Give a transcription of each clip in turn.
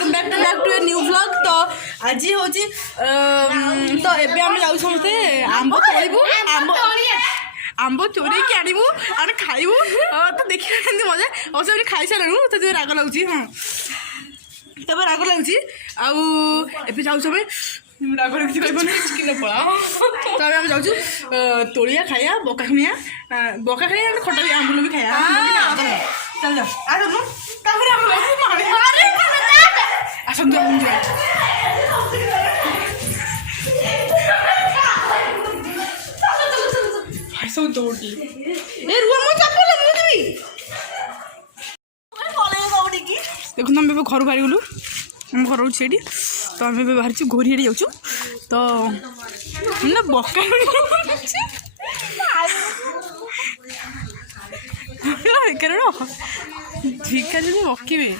Welcome back to a new vlog. तो आज हूँ तो एबे आम जाऊ समस्ते आंब तोड़ू आंब चोरी के आनबू आम खाइबू तो देखिए मजा और सब खाई सारू तो राग लगुच हाँ तब राग लगुच आबे जाऊ सब राग किसी कहना पड़ा तो आम जाऊँ तोड़िया खाया बका खाया खटा आंबुल भी खाया चल आसନ୍ତୁ ସବୁ ଦୌଡ଼ି ଏ ରୁହ ମୁଁ ଚାପଲ ମୁଁ ଦେବି ଦେଖନ୍ତୁ ଆମେ ଏବେ ଘରୁ ବାହାରି ଗଲୁ ଆମ ଘର ହେଉଛି ସେଇଠି ତ ଆମେ ଏବେ ବାହାରିଛୁ ଘୋରିଆଡ଼ି ଯାଉଛୁ ତ ନା ବକା କାରଣ ଝିକା ଯଦି ବକିବେ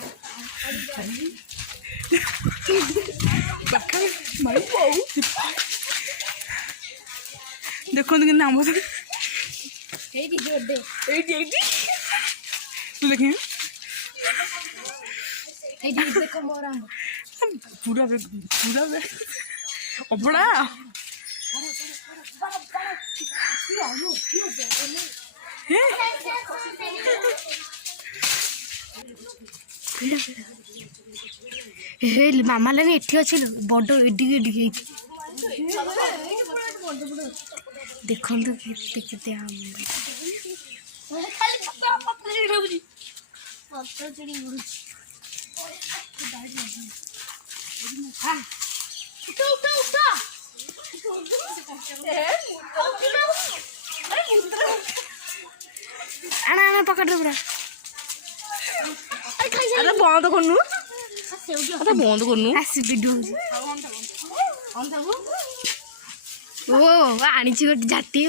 देखो कि आंब तू देखे पूरा पूरा अबड़ा मामा लानी एठी अच्छी बड़ एडिक देखो केते आना पकड़ पूरा अरे बंद करनु अरे बंद करनु आसी वीडियो ओ आनी गोटे जाती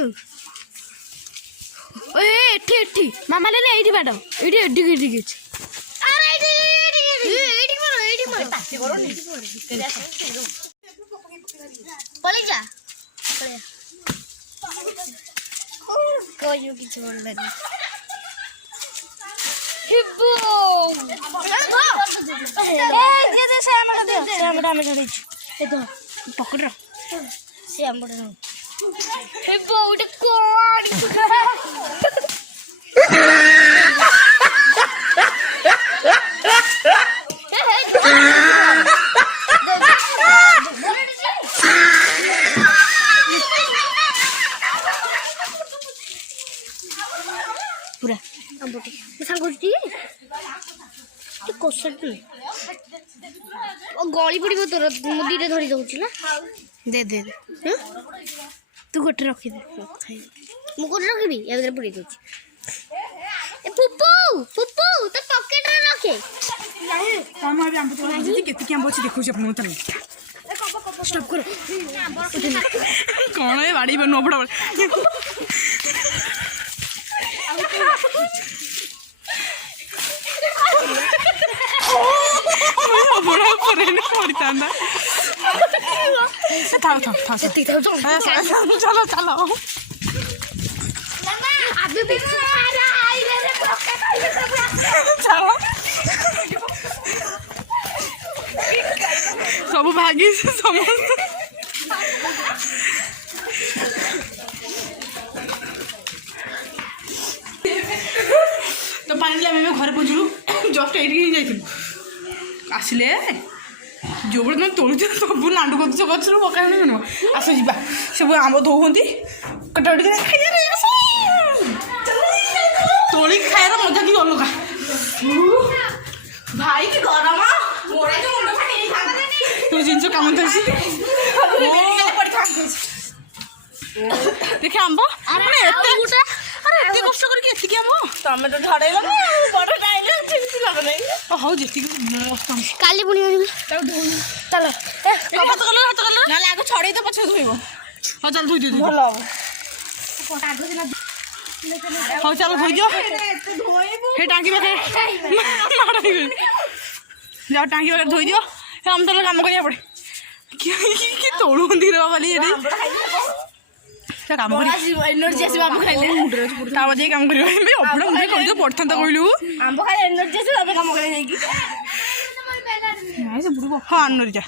एठी एठी मामा ले एठी बाड एठी एठी एठी अछि अरे एठी करो पले जा कोयो किछ बोल नहीं हिब्बो ए दे से आमडा में चढ़ै ए तो पकड़ से आमडा ए बोउट कोड पूरा आंबटी सांगोटी कोसटी ओ गली पड़िबो तोर मुदीरे धरि दउछि ना दे दे तू गोटे रखी दे खाई मु गोटे रखिबी या भीतर पड़ी दउछि ए पुप्पू पुप्पू तो पॉकेट रे रखे हम अभी आंब तोड़ा जति केति आंब अछि देखौ छ फोन तने स्टॉप करो कोन ए बाड़ी बनो बड़ा बड़ा परेने पड़ता ना था चलो चलो अभी भी मारा आई रे पॉकेट चलो सब भागी समस्त तो फाइनली आम घर पहुँचलु जस्ट ये जाइलु आसिले जो बड़े तोड़ू सब नांडू कर गचर पका नुह आस जा सब आंब दौंती कटाकटी तोड़ी खाएर मजा कि अलग भाई कि गरम तू जिन कम देखे आंब अरे एत कष्ट करके आंब तमें तो झड़ेल हाँ जी काली पुणी चल हाथ कलर ना आगे छड़े तो पछे धोब हाँ चल धोई दे भल हाँ चल धोई दियो टाँगी पाखे जाओ टाँगी पाखे धोई दियो हम तो कम करा पड़े कि तोड़ू बाली काम एनर्जी आस आम खाइले मुंडे काम कर अबड़ा मुंडे कर पड़ता कहलु आंब खाइले एनर्जी आस काम कर ନାଇଁ ସେ ବୁଡ଼ିବ ହଁ ଆଣୁରି ଯା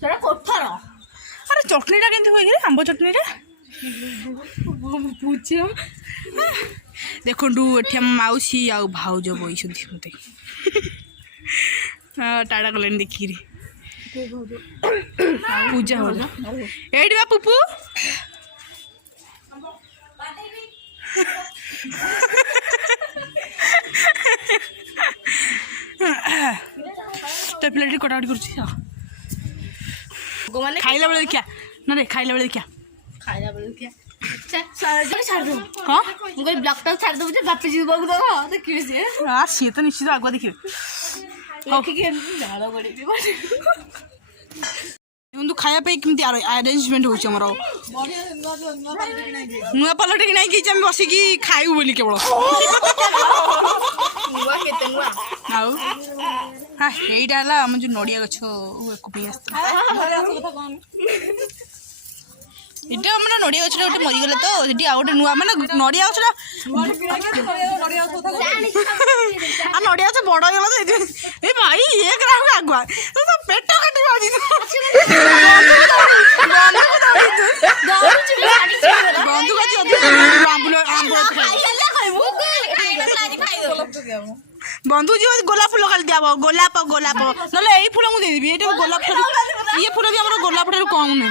ସେଟା କୋଠାର ଆରେ ଚଟଣିଟା କେମିତି ହୁଏ କି ଆମ୍ବ ଚଟଣିଟା ଦେଖନ୍ତୁ ଏଠି ଆମ ମାଉସୀ ଆଉ ଭାଉଜ ବଇଛନ୍ତି ମତେ ଟାଟା କଲେଣି ଦେଖିକିରି ପୂଜା ଭାଉଜ ଏଇଠି ବା ପୁପୁ तो प्लेट कटाकटी कर खाइला बेले देखिया ना रे खाइला बेले देखिया ଖାଇଲା ବେଳକୁ କିଆ ଛାଡ଼ିଦେବୁ हाँ ମୁଁ କହିଲି ବ୍ଲଗ୍ଟା ଛାଡ଼ିଦେବୁ ଯେ ବାପି ଯିବାକୁ ତ ଦେଖିବି ସିଏ सी तो निश्चित आगुआ देखिए ଦେଖିକି ଏମିତି ଝାଳ ଗଡ଼ିବି କିନ୍ତୁ ଖାଇବା ପାଇଁ କେମିତି ଆରେଞ୍ଜମେଣ୍ଟ ହେଉଛି ଆମର ନୂଆ ପାଲଟେ କି ନାଇଁ ଆମେ ବସିକି ଖାଇବୁ ବୋଲି କେବଳ ଆଉ ଏଇଟା ହେଲା ଆମ ଯୋଉ ନଡ଼ିଆ ଗଛ ପାଇଁ ଆସିଥିଲା ଏଇଟା ଆମର ନଡ଼ିଆ ଗଛଟା ଗୋଟେ ମରିଗଲା ତ ସେଠି ଆଉ ଗୋଟେ ନୂଆ ମାନେ ନଡ଼ିଆ ଗଛଟା ଆଉ ନଡ଼ିଆ ଗଛ ବଡ଼ ହେଇଗଲା ତ ଏଇ ଭାଇ ଏ ଗ୍ରାମ ଆଗୁଆ ପେଟ କାଟି बंधु जी गोलाप फुल खाली दिया गोलाप गोलाप ना यही फुल मुझे देवी ये गोलाप ये फुल भी आम गोलाप ठार कम ना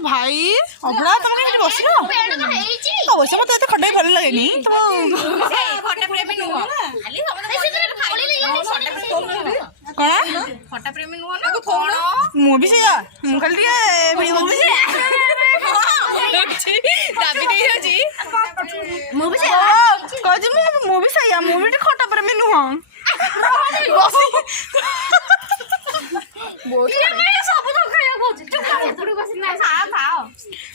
भाई अभड़ा तुम कहीं बस अवश्य मत खटा भल लगे मुझे खाली खटा प्रेमी नुह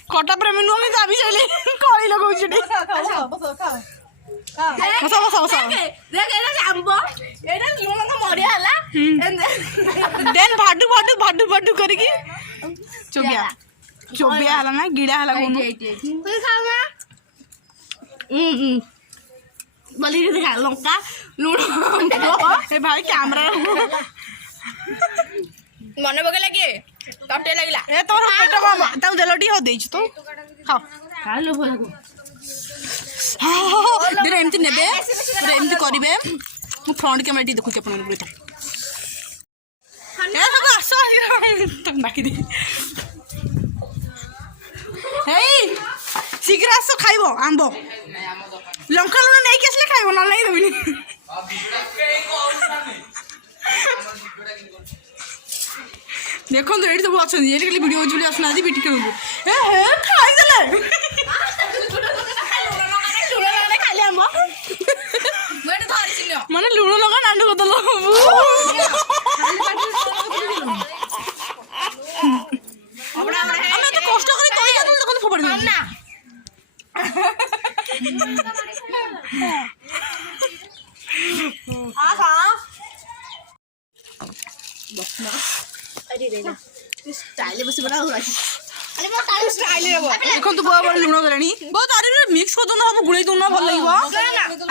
खटा प्रेमी नुह मैं दाबी चली कई लगौछ भाडू भाडू भाडू भाडू करके चोबिया चोबिया हला ना गिड़ा हला कोन बलि देखा लंका लूण ए भाई कैमरा मन बगे लगे तटे लागला ए तोर पेट मामा ता देलटी हो देछ तो खाओ खालो भलको दिरे एमती नेबे दिरे एमती करिवे मु फ्रंट कैमरा टी देखुछ अपन बुझे ए सब आसो तुम बाकी दे हेई शीघ्र आसो खाइबो आंबो लंका लुण नहीं के असले खाइबो ना नहीं देबिनी देखो तो एडी सब अच्छा ये खाली वीडियो जुली आसना आदि बिट के ए हे खाइ देले खाली आंबो मेड धरिसिलो माने लुण लगा नांडू कदलो अबड़ा ଆମେ ତ କଷ୍ଟ କରି ତଳି ଯାଉଛୁ ଦେଖନ୍ତୁ ଫୋପାଡ଼ି ଦେଉଛୁ ना अरे रे स्टाइल बस बड़ा हुआ अरे वो ताले स्टाइल रे वो ଦେଖନ୍ତୁ ବହୁତ ବଡ଼ ଲୁଣ ଦେଲାଣି ବହୁତ ଆରେ ମିକ୍ସ କରିଦଉନ ସବୁ ଗୁଳେଇ ଦଉନ ଭଲ ଲାଗିବ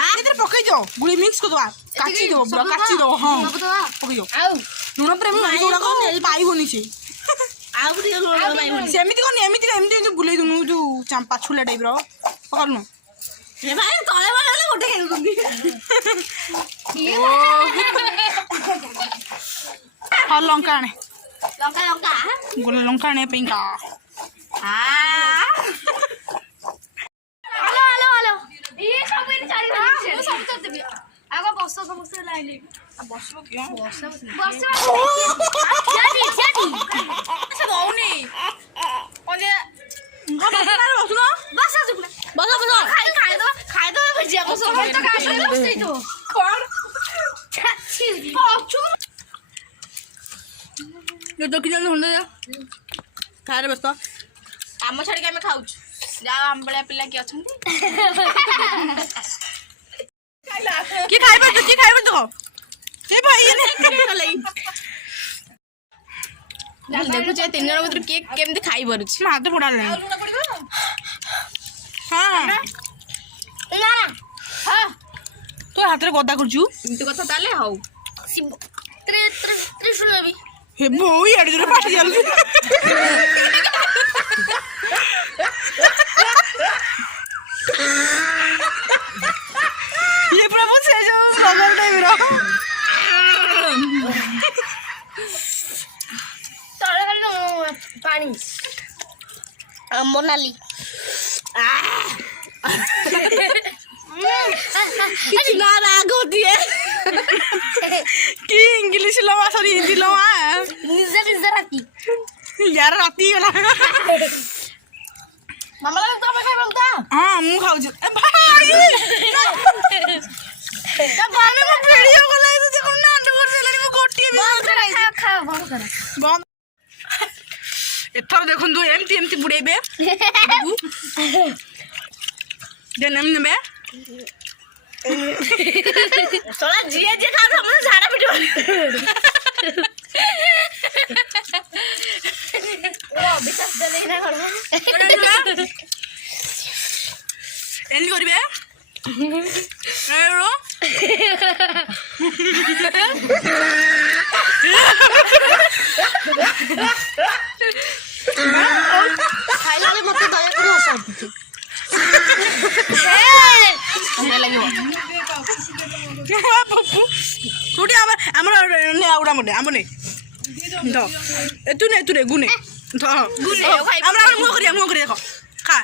ଏଥିରେ ପକେଇ ଦିଅ ଗୁଳି ମିକ୍ସ କରିଦବା କାଚି ଦବ ପୁରା କାଚି ଦବ ହଁ ପକେଇ ଦିଅ ଆଉ ଲୁଣ ପ୍ରେମୀ ଗୁଡ଼ାକ ପାଇବନି ସେ ଆଉ ଟିକେ ଲୁଣ ପାଇବନି ସେମିତି କନି ଏମିତି ଏମିତି ଏମିତି ଗୁଲେଇ ଦଉନୁ ଯୋଉ ଚାମ୍ପା ଛୁଲା ଟାଇପ୍ର ପକାଲୁନ रे भाई तळे वाले गोटे खेल दंदी ହଁ ଲଙ୍କା ଆଣେ लंका लंका ଗୋଟେ ଲଙ୍କା ଆଣିବା ପାଇଁକା हेलो हेलो हेलो ये सब इन चारि मैं सब कर देबी आगो बस समस्त लाइन ବସିବ କିଅ बस जाती जाती ସେ ଦଉନି ପଞ୍ଜେ ହଁ ବସୁନ बस आ चुप बस खाई दो भजिया को सब तो का सही बसई तो କଣ छाछी ପଛୁ ये तो किजन हुंदे ଖାଇରେ ବ୍ୟସ୍ତ काम छाड़ी के हमें खाउछ जाओ हम बड़े पिला की अछंती କି ଖାଇବ କି ଖାଇବ ଦେଖ ସେ ଭାଇ ଏନେ देखु जे तीन जन भीतर के केमती खाई परुछ हाथ पड़ा ले हाँ ना ତୋ ହାତରେ ଗଦା କରୁଛୁ ଏମିତି କଥା ତାହେଲେ ହଉ ଶିବ ତ୍ରିଶୂଳ ନେବି ହେ ବୋଉ ଇଆଡେ ଜୋରେ ପାଟି ଚାଲୁଛି ଇଏ ପୁରା ମୁଁ ସେ ଯୋଉ ରବର ଟାଇପର ତଳେ ଖାଲି ପାଣି ଆମ୍ବ ନାଲି ना राग होती है कि इंग्लिश लवा सॉरी हिंदी लवा ନିଜେ ନିଜେ ରାତି यार राती गला ମାମା ଲାଗି ତମେ ଖାଇବ ତ हां मु खाऊ ए भाई ता बाने मु वीडियो को लाई तो कोन नाटक कर देलानी मु गोटी भी ଖା ବନ୍ଦ କର बंद एथर देखुन तू एमती एमती बुड़ेबे देन हम नेबे सोला जिए जे खा हमने झाड़ा पिटो ओ विकास दे लेना घर एंड करबे एरो ଖାଇଲାବେଳେ ମତେ ଦୟାକରି ହସାନ୍ତୁ କୋଉଠି ଆମର ନେ ଆଉଡା ମଣ୍ଡେ ଆମ ନେ ଧ ତୁ ନେ ଗୁନେ ଧ ଆମର ମୁହ କରିବା ଦେଖ ଖା